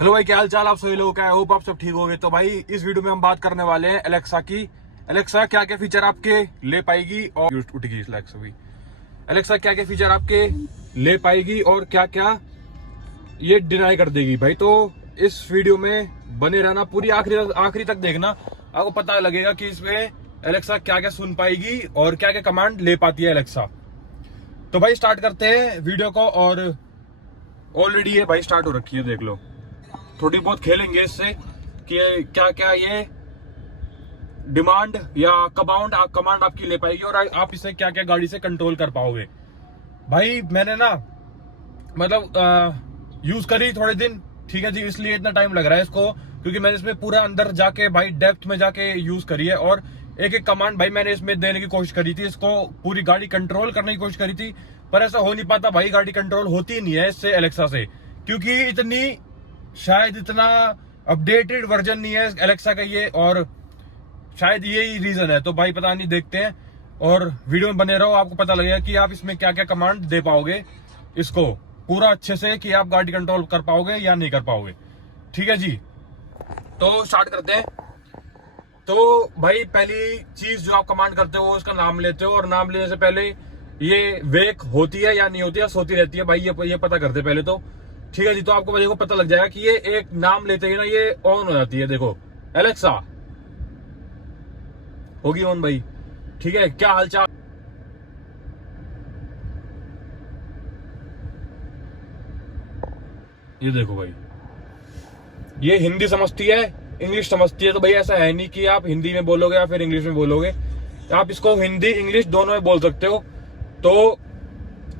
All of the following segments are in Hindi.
हेलो भाई, क्या हाल चाल आप सभी लोगों का। आई होप आप सब ठीक होंगे। तो भाई इस वीडियो में हम बात करने वाले हैं एलेक्सा की। एलेक्सा क्या क्या फीचर आपके ले पाएगी और उठ गई एलेक्सा भी। एलेक्सा क्या क्या फीचर आपके ले पाएगी और क्या क्या ये डिनाई कर देगी भाई। तो इस वीडियो में बने रहना, पूरी आखिरी तक देखना, आपको पता लगेगा कि इसमें एलेक्सा क्या क्या सुन पाएगी और क्या क्या कमांड ले पाती है एलेक्सा। तो भाई स्टार्ट करते हैं वीडियो को। और ऑलरेडी ये भाई स्टार्ट हो रखी है, देख लो। थोड़ी बहुत खेलेंगे इससे कि क्या क्या ये डिमांड या कमांड आपकी ले पाएगी और आप इसे क्या क्या गाड़ी से कंट्रोल कर पाओगे। भाई मैंने ना मतलब यूज करी थोड़े दिन, ठीक है जी, इसलिए इतना टाइम लग रहा है इसको, क्योंकि मैंने इसमें पूरा अंदर जाके भाई डेप्थ में जाके यूज करी है। और एक एक कमांड भाई मैंने इसमें देने की कोशिश करी थी, इसको पूरी गाड़ी कंट्रोल करने की कोशिश करी थी, पर ऐसा हो नहीं पाता भाई। गाड़ी कंट्रोल होती नहीं है इससे एलेक्सा से, क्योंकि शायद इतना अपडेटेड वर्जन नहीं है एलेक्सा का ये, और शायद यही रीजन है। तो भाई पता नहीं, देखते हैं और वीडियो में बने रहो, आपको पता लगेगा कि आप इसमें क्या क्या कमांड दे पाओगे इसको पूरा अच्छे से, कि आप गाड़ी कंट्रोल कर पाओगे या नहीं कर पाओगे। ठीक है जी, तो स्टार्ट करते हैं। तो भाई पहली चीज जो आप कमांड करते हो उसका नाम लेते हो, और नाम लेने से पहले ये वेक होती है या नहीं होती है, सोती रहती है भाई, ये पता करते हैं पहले तो। ठीक है जी, तो आपको देखो पता लग जाएगा कि ये एक नाम लेते ही ना ये ऑन हो जाती है। देखो एलेक्सा होगी ऑन भाई। ठीक है, क्या हालचाल। ये देखो भाई, ये हिंदी समझती है, इंग्लिश समझती है। तो भाई ऐसा है नहीं कि आप हिंदी में बोलोगे या फिर इंग्लिश में बोलोगे, आप इसको हिंदी इंग्लिश दोनों में बोल सकते हो। तो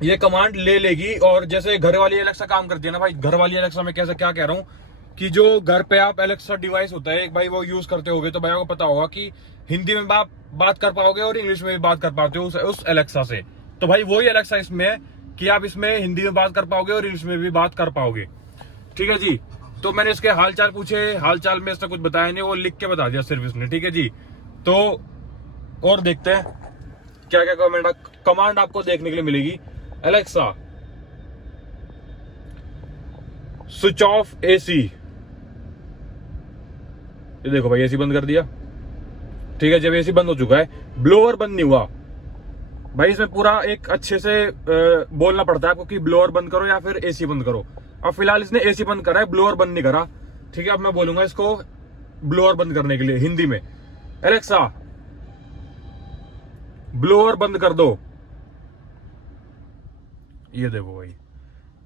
ये कमांड ले लेगी। और जैसे घर वाली एलेक्सा काम करती है ना भाई, घर वाली एलेक्सा में कैसे क्या कह रहा हूँ कि जो घर पे आप एलेक्सा डिवाइस होता है एक भाई, वो यूज करते होगे, तो भाई आपको पता होगा कि हिंदी में आप बात कर पाओगे और इंग्लिश में भी बात कर पाते हो उस एलेक्सा से। तो भाई वही एलेक्सा इसमें है कि आप इसमें हिंदी में बात कर पाओगे और इंग्लिश में भी बात कर पाओगे। ठीक है जी, तो मैंने इसके हालचाल पूछे, हालचाल में इसने कुछ बताया नहीं, वो लिख के बता दिया सिर्फ इसने। ठीक है जी, तो और देखते हैं क्या क्या कमांड आपको देखने के लिए मिलेगी। Alexa switch off AC. ये देखो भाई एसी बंद कर दिया। ठीक है, जब एसी बंद हो चुका है, ब्लोअर बंद नहीं हुआ भाई। इसमें पूरा एक अच्छे से बोलना पड़ता है आपको कि ब्लोअर बंद करो या फिर एसी बंद करो। अब फिलहाल इसने एसी बंद करा है, ब्लोअर बंद नहीं करा। ठीक है, अब मैं बोलूंगा इसको ब्लोअर बंद करने के लिए हिंदी में। एलेक्सा ब्लोअर बंद कर दो। ये देखो भाई,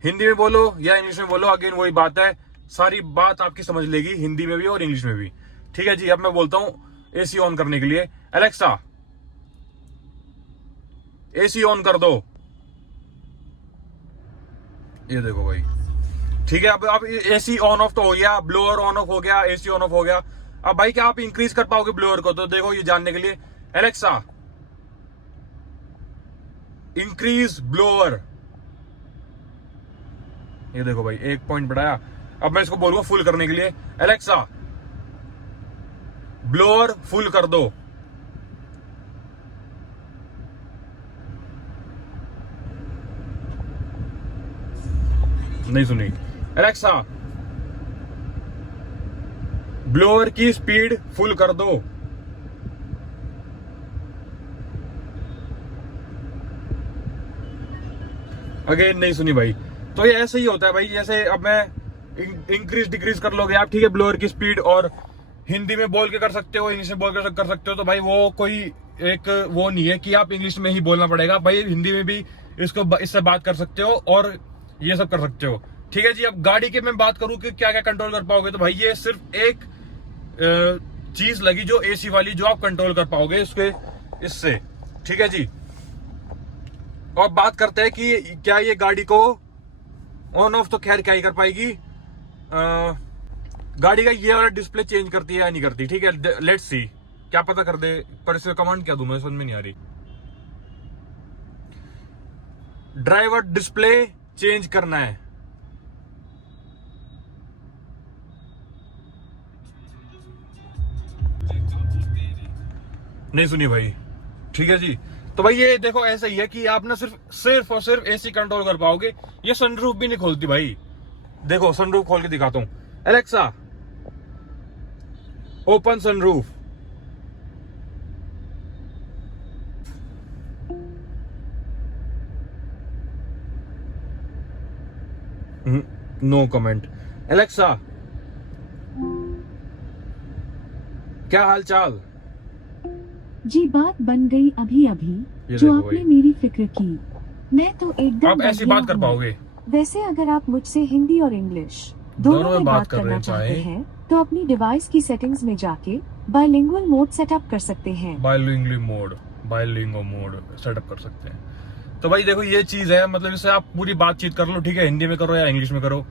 हिंदी में बोलो या इंग्लिश में बोलो, अगेन वही बात है, सारी बात आपकी समझ लेगी हिंदी में भी और इंग्लिश में भी। ठीक है जी, अब मैं बोलता हूं एसी ऑन करने के लिए। एलेक्सा एसी ऑन कर दो। ये देखो भाई, ठीक है, अब एसी ऑन ऑफ तो हो गया, ब्लोअर ऑन ऑफ हो गया, एसी ऑन ऑफ हो गया। अब भाई क्या आप इंक्रीज कर पाओगे ब्लोअर को? तो देखो ये जानने के लिए, एलेक्सा इंक्रीज ब्लोअर। ये देखो भाई, एक पॉइंट बढ़ाया। अब मैं इसको बोलूंगा फुल करने के लिए, एलेक्सा ब्लोअर फुल कर दो। नहीं सुनी। एलेक्सा ब्लोअर की स्पीड फुल कर दो। अगेन नहीं सुनी भाई। तो ये ऐसे ही होता है भाई, जैसे अब मैं इंक्रीज डिक्रीज कर लोगे आप, ठीक है, ब्लोअर की स्पीड, और हिंदी में बोल के कर सकते हो, इंग्लिश में बोल कर सकते हो। तो भाई वो कोई एक वो नहीं है कि आप इंग्लिश में ही बोलना पड़ेगा भाई, हिंदी में भी इससे बात कर सकते हो और ये सब कर सकते हो। ठीक है जी, अब गाड़ी की मैं बात करूं कि क्या क्या कंट्रोल कर पाओगे, तो भाई ये सिर्फ एक चीज लगी जो एसी वाली, जो आप कंट्रोल कर पाओगे इससे। ठीक है जी, और बात करते हैं कि क्या ये गाड़ी को ऑन ऑफ तो खैर क्या ही कर पाएगी, गाड़ी का ये वाला डिस्प्ले चेंज करती है या नहीं करती। ठीक है, लेट्स सी, क्या पता कर दे, पर इसका कमांड क्या दूं मैं, समझ में नहीं आ रही। ड्राइवर डिस्प्ले चेंज करना है। नहीं सुनी भाई। ठीक है जी, तो भाई ये देखो ऐसा ही है कि आप ना सिर्फ और सिर्फ एसी कंट्रोल कर पाओगे। ये सनरूफ भी नहीं खोलती भाई। देखो सनरूफ खोल के दिखाता हूँ। Alexa open sunroof. No comment. Alexa क्या हाल चाल? जी बात बन गई अभी अभी जो आपने मेरी फिक्र की। मैं तो एकदम आप ऐसी बात कर पाओगे? वैसे अगर आप मुझसे हिंदी और इंग्लिश दोनों में बात करना चाहते हैं तो अपनी डिवाइस की सेटिंग्स में जाके बाइलिंगुअल मोड सेटअप कर सकते हैं। बाइलिंगुअल मोड सेटअप कर सकते हैं। तो भाई देखो ये चीज है, मतलब इससे आप पूरी बातचीत कर लो, ठीक है, हिंदी में करो या इंग्लिश में करो।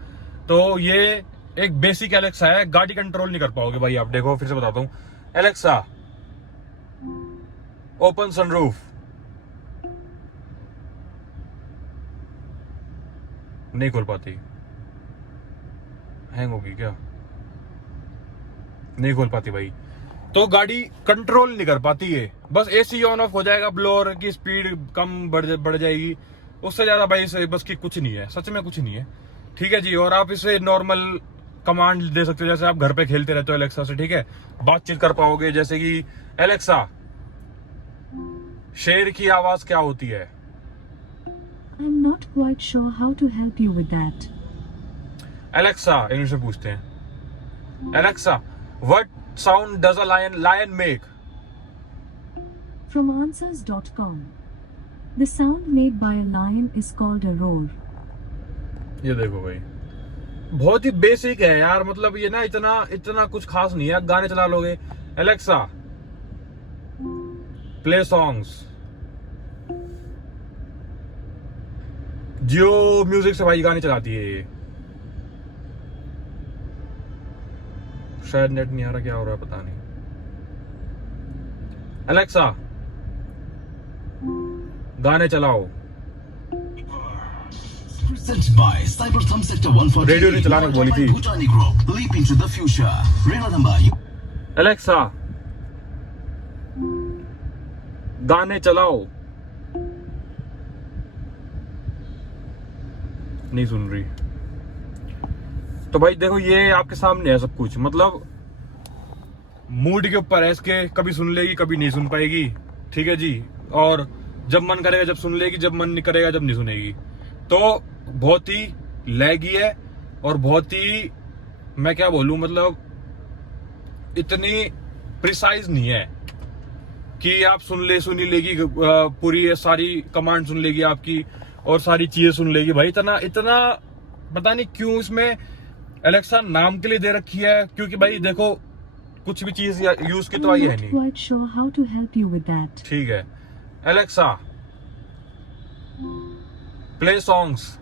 तो ये एक बेसिक एलेक्सा है, गाड़ी कंट्रोल नहीं कर पाओगे भाई आप। देखो फिर से बताता हूँ, एलेक्सा ओपन सनरूफ। नहीं खोल पाती, हैंग होगी क्या? नहीं खोल पाती भाई। तो गाड़ी कंट्रोल नहीं कर पाती है, बस एसी ऑन ऑफ हो जाएगा, ब्लोअर की स्पीड कम बढ़ जाएगी, उससे ज्यादा भाई इसे बस की कुछ नहीं है, सच में कुछ नहीं है, ठीक है जी। और आप इसे नॉर्मल कमांड दे सकते हो, जैसे आप घर पे खेलते रहते हो एलेक्सा से, ठीक है, बातचीत कर पाओगे। जैसे कि एलेक्सा शेर की आवाज क्या होती है? I'm not quite sure how to help you with that. Alexa English में पूछते हैं, Alexa what sound does a lion make? From answers.com. The sound made by a lion is called a roar. ये देखो भाई, बहुत ही बेसिक है यार, मतलब ये ना इतना कुछ खास नहीं है, गाने चला लोगे। Alexa play songs. Jio music से भाई गाने चलाती है ये। शायद नेट नहीं आ रहा, क्या हो रहा है पता नहीं। एलेक्सा गाने चलाओ। रेडियो नहीं चलाने बोली थी। एलेक्सा गाने चलाओ। नहीं सुन रही। तो भाई देखो ये आपके सामने है सब कुछ, मतलब मूड के ऊपर है इसके, कभी सुन लेगी कभी नहीं सुन पाएगी, ठीक है जी। और जब मन करेगा जब सुन लेगी, जब मन नहीं करेगा जब नहीं सुनेगी। तो बहुत ही लैगी है और बहुत ही, मैं क्या बोलूं, मतलब इतनी प्रिसाइज नहीं है कि आप सुनी लेगी, पूरी सारी कमांड सुन लेगी आपकी और सारी चीजें सुन लेगी। भाई इतना पता नहीं क्यों इसमें एलेक्सा नाम के लिए दे रखी है, क्योंकि भाई देखो कुछ भी चीज यूज की तो आई है नहीं। ठीक है, एलेक्सा प्ले सॉन्ग्स।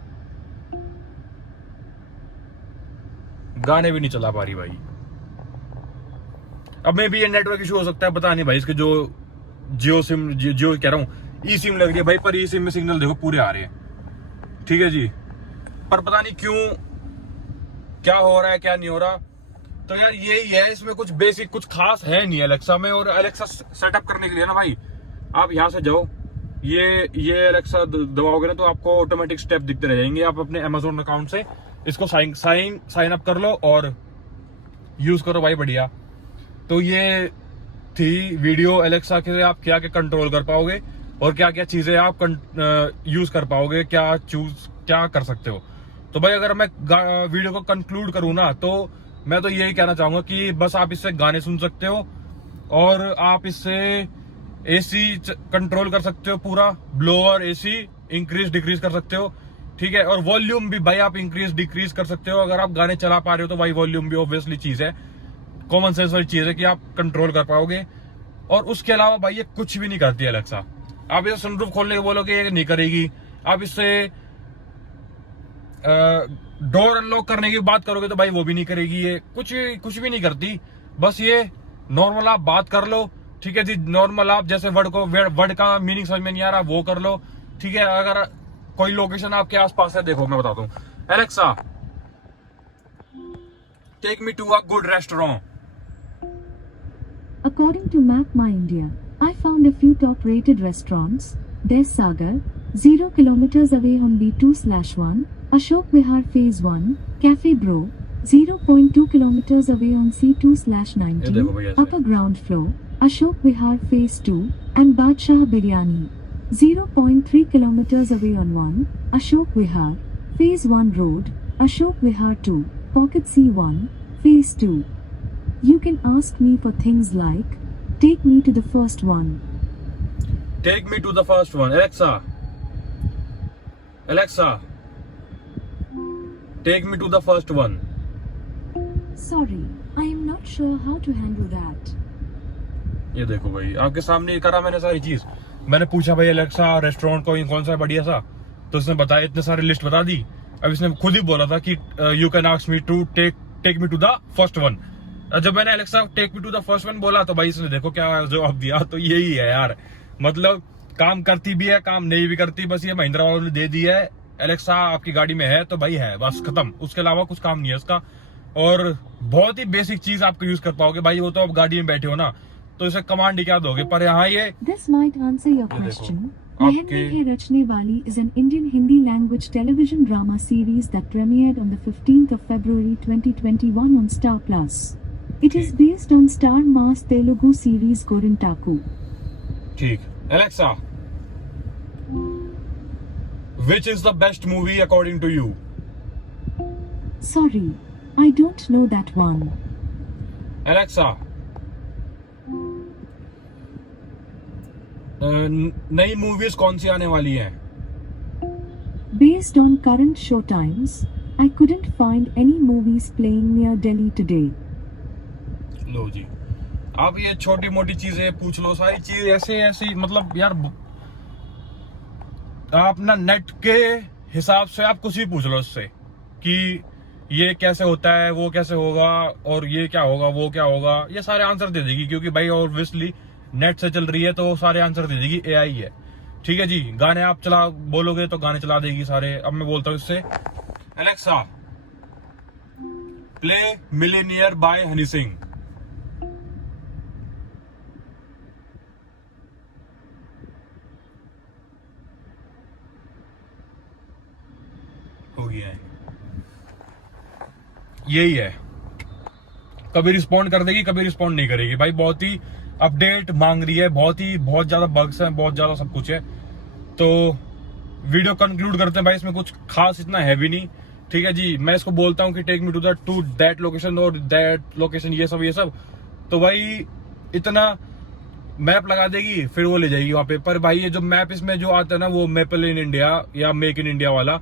गाने भी नहीं चला पा रही भाई। अब में भी ये नेटवर्क इशू हो सकता है, पता नहीं भाई, इसके जो जियो कह रहा हूँ ई सिम लग रही है भाई, पर ई सिम में सिग्नल देखो पूरे आ रहे हैं, ठीक है जी। पर पता नहीं क्यों क्या हो रहा है क्या नहीं हो रहा। तो यार यही है, इसमें कुछ बेसिक कुछ खास है नहीं एलेक्सा में। और एलेक्सा सेटअप करने के लिए ना भाई, आप यहाँ से जाओ, ये एलेक्सा दबाओगे ना तो आपको ऑटोमेटिक स्टेप दिखते रह जाएंगे। आप अपने अमेजोन अकाउंट से इसको साइन अप कर लो और यूज करो भाई, बढ़िया। तो ये थी वीडियो एलेक्सा के आप क्या क्या कंट्रोल कर पाओगे और क्या क्या चीजें आप यूज कर पाओगे, क्या कर सकते हो। तो भाई अगर मैं वीडियो को कंक्लूड करूँ ना, तो मैं तो यही कहना चाहूंगा कि बस आप इससे गाने सुन सकते हो और आप इससे एसी कंट्रोल कर सकते हो, पूरा ब्लोअर एसी इंक्रीज डिक्रीज कर सकते हो, ठीक है। और वॉल्यूम भी भाई आप इंक्रीज डिक्रीज कर सकते हो। अगर आप गाने चला पा रहे हो तो भाई वॉल्यूम भी ऑब्वियसली चीज है, कॉमन सेंस वाली चीज है कि आप कंट्रोल कर पाओगे। और उसके अलावा भाई ये कुछ भी नहीं करती एलेक्सा। आप इसे सनरूफ खोलने के बोलोगे ये नहीं करेगी। आप इससे डोर अनलॉक करने की बात करोगे तो भाई वो भी नहीं करेगी। ये कुछ भी नहीं करती। बस ये नॉर्मल आप बात कर लो, ठीक है जी। नॉर्मल आप जैसे वर्ड का मीनिंग समझ में नहीं आ रहा वो कर लो, ठीक है। अगर कोई लोकेशन आपके आसपास है, देखो मैं बताता हूँ, Alexa take me to a good restaurant. According to Map My India, I found a few top-rated restaurants. There's Sagar, 0 kilometers away on B2/1, Ashok Vihar Phase 1, Cafe Bro, 0.2 kilometers away on ये देखो C2/90, भैया ऐसे। upper ground floor, Ashok Vihar Phase 2, and Badshah Biryani. 0.3 kilometers away on 1, Ashok Vihar, Phase 1 Road, Ashok Vihar 2, Pocket C1, Phase 2. You can ask me for things like, take me to the first one. Take me to the first one. Alexa, take me to the first one. Sorry, I am not sure how to handle that. ये देखो भाई, आपके सामने करा मैंने सारी चीज। मैंने पूछा भाई अलेक्सा रेस्टोरेंट कौन सा है बढ़िया सा, तो उसने बताया, इतने सारे लिस्ट बता दी। अब इसने खुद ही बोला था कि you can ask me to take me to the first one. जब मैंने Alexa take me to the first one बोला, तो भाई इसने देखो क्या जवाब दिया। तो यही है यार, मतलब काम करती भी है, काम नहीं भी करती, बस ये महिंद्रा वालों ने दे दी है। अलेक्सा आपकी गाड़ी में है तो भाई है, बस खत्म, उसके अलावा कुछ काम नहीं है उसका। और बहुत ही बेसिक चीज आपको यूज कर पाओगे भाई। वो तो आप गाड़ी में बैठे हो ना, तो इसे कमांड ही क्या दोगे, पर यहाँ ये This might answer your ये देखो, question. आपके- Mehendri Hai Rachne Wali is an Indian Hindi language television drama series that premiered on the 15th of February 2021 on Star Plus. It is based on Star Mass Telugu series Gorintaku. ठीक। Alexa, which is the best movie according to you? Sorry, I don't know that one. Alexa, नई मूवीज कौन सी आने वाली हैं? Based on current show times, I couldn't find any movies playing near Delhi today. लो जी, आप ये छोटी मोटी चीजें पूछ लो, सारी चीज ऐसे मतलब यार, आप ना नेट के हिसाब से आप कुछ भी पूछ लो उससे कि ये कैसे होता है, वो कैसे होगा, और ये क्या होगा, वो क्या होगा, ये सारे आंसर दे देगी। क्योंकि भाई ऑब्वियसली नेट से चल रही है, तो सारे आंसर दे देगी, एआई है। ठीक है जी। गाने आप चला बोलोगे तो गाने चला देगी सारे। अब मैं बोलता हूँ इससे, Alexa play millionaire by Honey Singh. हो गया है, यही है। कभी रिस्पॉन्ड कर देगी, कभी रिस्पॉन्ड नहीं करेगी भाई। बहुत ही अपडेट मांग रही है, बहुत ज्यादा बग्स हैं, बहुत ज्यादा सब कुछ है। तो वीडियो कंक्लूड करते हैं भाई, इसमें कुछ खास इतना है भी नहीं। ठीक है जी। मैं इसको बोलता हूँ कि take me to that location और दैट लोकेशन, ये सब। तो भाई इतना मैप लगा देगी, फिर वो ले जाएगी वहां पे। पर भाई ये जो मैप इसमें जो आता है ना, वो मैपल इन इंडिया या मेक इन इंडिया वाला,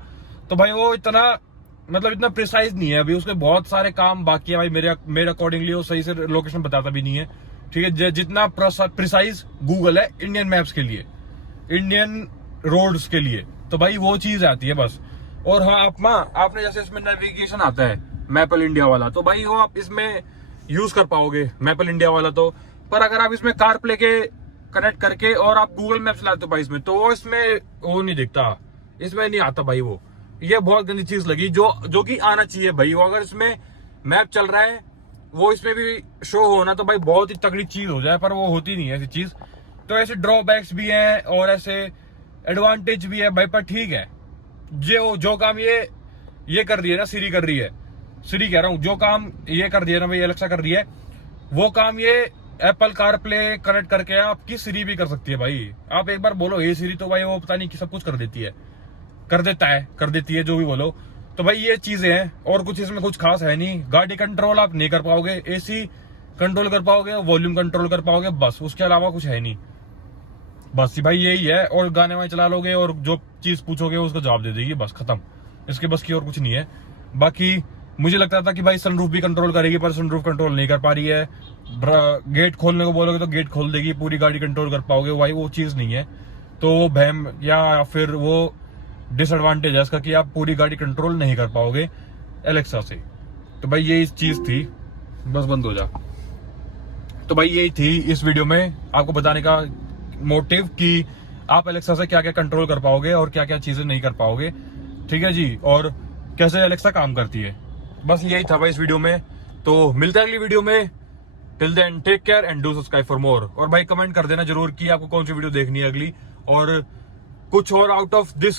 तो भाई वो इतना प्रिसाइज नहीं है अभी। उसके बहुत सारे काम बाकी है भाई। मेरे अकॉर्डिंगली वो सही से लोकेशन बताता भी नहीं है। ठीक है। जितना प्रिसाइज गूगल है इंडियन मैप्स के लिए, इंडियन रोड्स के लिए, तो भाई वो चीज आती है बस। और हाँ, आपने जैसे इसमें नेविगेशन आता है मैपल इंडिया वाला, तो भाई वो आप इसमें यूज कर पाओगे मैपल इंडिया वाला। तो पर अगर आप इसमें कार प्ले के कनेक्ट करके और आप गूगल मैप्स लाते हो भाई इसमें, तो वो इसमें वो नहीं दिखता, इसमें नहीं आता भाई वो। ये बहुत गंदी चीज लगी, जो कि आना चाहिए भाई। वो अगर इसमें मैप चल रहा है, वो इसमें भी शो होना, तो भाई बहुत ही तगड़ी चीज हो जाए। पर वो होती नहीं है ऐसी चीज। तो ऐसे ड्रॉबैक्स भी हैं और ऐसे एडवांटेज भी है भाई। पर ठीक है, जो काम ये कर रही है ना, सीरी कर रही है, सीरी कह रहा हूँ, जो काम ये कर रही है ना भाई, अलेक्सा कर रही है, वो काम ये एप्पल कार प्ले कनेक्ट करके आपकी सीरी भी कर सकती है भाई। आप एक बार बोलो ये सीरी, तो भाई वो पता नहीं कि सब कुछ कर देती है, जो भी बोलो। तो भाई ये चीजें हैं, और कुछ इसमें कुछ खास है नहीं। गाड़ी कंट्रोल आप नहीं कर पाओगे, एसी कंट्रोल कर पाओगे, वॉल्यूम कंट्रोल कर पाओगे, बस। उसके अलावा कुछ है नहीं, बस भाई यही है। और गाने वाने चला लोगे और जो चीज पूछोगे उसको जवाब दे देगी, बस खत्म। इसके बस की और कुछ नहीं है। बाकी मुझे लगता था कि भाई सनरूफ भी कंट्रोल करेगी, पर सनरूफ कंट्रोल नहीं कर पा रही है। गेट खोलने को बोलोगे तो गेट खोल देगी, पूरी गाड़ी कंट्रोल कर पाओगे, भाई वो चीज नहीं है। तो वो भैम या फिर वो डिसएडवांटेज है इसका कि आप पूरी गाड़ी कंट्रोल नहीं कर पाओगे एलेक्सा से। तो भाई यही चीज थी, बस बंद हो जा। तो भाई यही थी इस वीडियो में आपको बताने का मोटिव कि आप एलेक्सा से क्या क्या कंट्रोल कर पाओगे और क्या क्या चीजें नहीं कर पाओगे। ठीक है जी। और कैसे एलेक्सा काम करती है, बस यही था भाई इस वीडियो में। तो मिलते हैं अगली वीडियो में। Till then take care and do subscribe for more. और भाई कमेंट कर देना जरूर कि आपको कौन सी वीडियो देखनी है अगली, और कुछ और out of this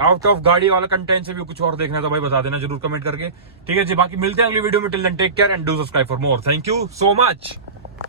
out of गाड़ी वाला कंटेंट से भी कुछ और देखना था भाई, बता देना जरूर कमेंट करके। ठीक है जी, बाकी मिलते हैं अगली वीडियो में। Till then take care and do subscribe for more. Thank you so much.